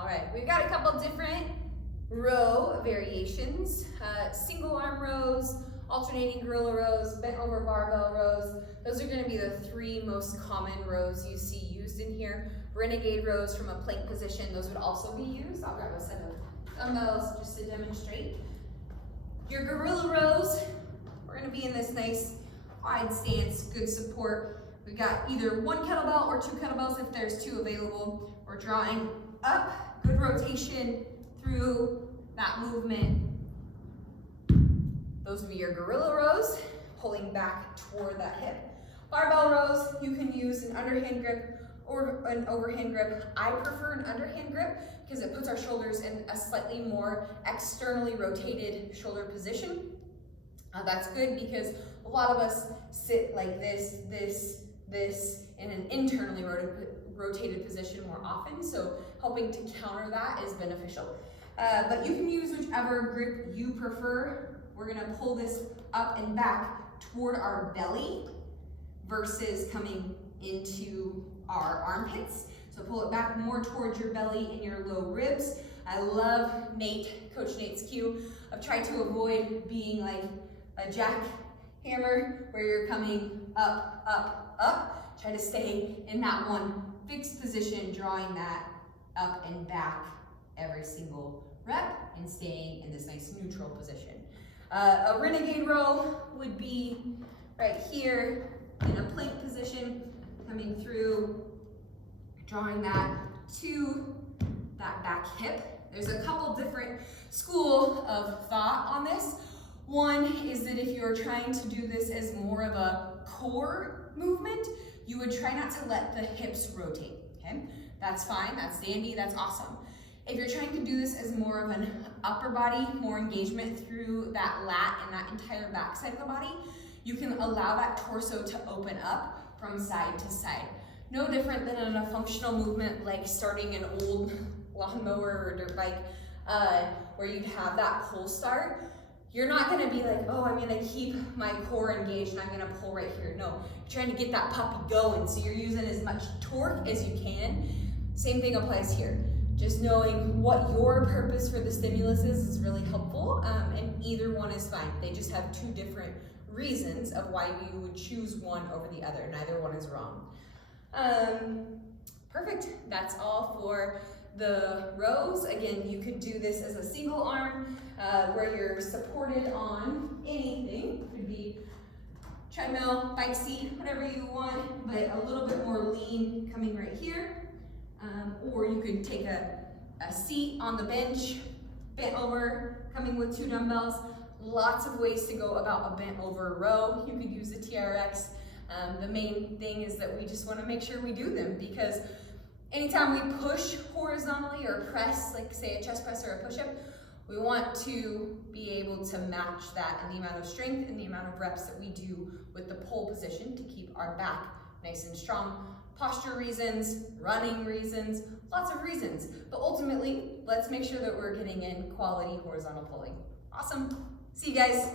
All right, we've got a couple different row variations. Single arm rows, alternating gorilla rows, bent over barbell rows. Those are gonna be the three most common rows you see used in here. Renegade rows from a plank position, those would also be used. I'll grab a set of dumbbells just to demonstrate. Your gorilla rows, we're gonna be in this nice wide stance, good support. We've got either one kettlebell or two kettlebells if there's two available. We're drawing up, good rotation through that movement. Those would be your gorilla rows, pulling back toward that hip. Barbell rows, you can use an underhand grip or an overhand grip. I prefer an underhand grip because it puts our shoulders in a slightly more externally rotated shoulder position. That's good because a lot of us sit like this in an internally rotated position more often, so helping to counter that is beneficial. But you can use whichever grip you prefer. We're gonna pull this up and back toward our belly versus coming into our armpits. So pull it back more towards your belly and your low ribs. I love Coach Nate's cue of try to avoid being like a jackhammer where you're coming up, up, up. Try to stay in that one fixed position, drawing that up and back every single rep and staying in this nice neutral position. A renegade row would be right here in a plank position, coming through, drawing that to that back hip. There's a couple different school of thought on this. One is that if you're trying to do this as more of a core movement, you would try not to let the hips rotate, okay? That's fine, that's dandy, that's awesome. If you're trying to do this as more of an upper body, more engagement through that lat and that entire back side of the body, you can allow that torso to open up from side to side. No different than in a functional movement like starting an old lawnmower or dirt bike where you'd have that pull start. You're not gonna be like, oh, I'm gonna keep my core engaged and I'm gonna pull right here. No, you're trying to get that puppy going, so you're using as much torque as you can. Same thing applies here. Just knowing what your purpose for the stimulus is really helpful, and either one is fine. They just have two different reasons of why you would choose one over the other. Neither one is wrong. Perfect, that's all for the rows. Again, you could do this as a single arm where you're supported on anything. It could be treadmill, bike seat, whatever you want, but a little bit more lean coming right here. Or you could take a seat on the bench, bent over, coming with two dumbbells. Lots of ways to go about a bent over row. You could use a TRX. The main thing is that we just want to make sure we do them, because anytime we push horizontally or press, like say a chest press or a push-up, we want to be able to match that in the amount of strength and the amount of reps that we do with the pull position to keep our back nice and strong. Posture reasons, running reasons, lots of reasons. But ultimately, let's make sure that we're getting in quality horizontal pulling. Awesome. See you guys.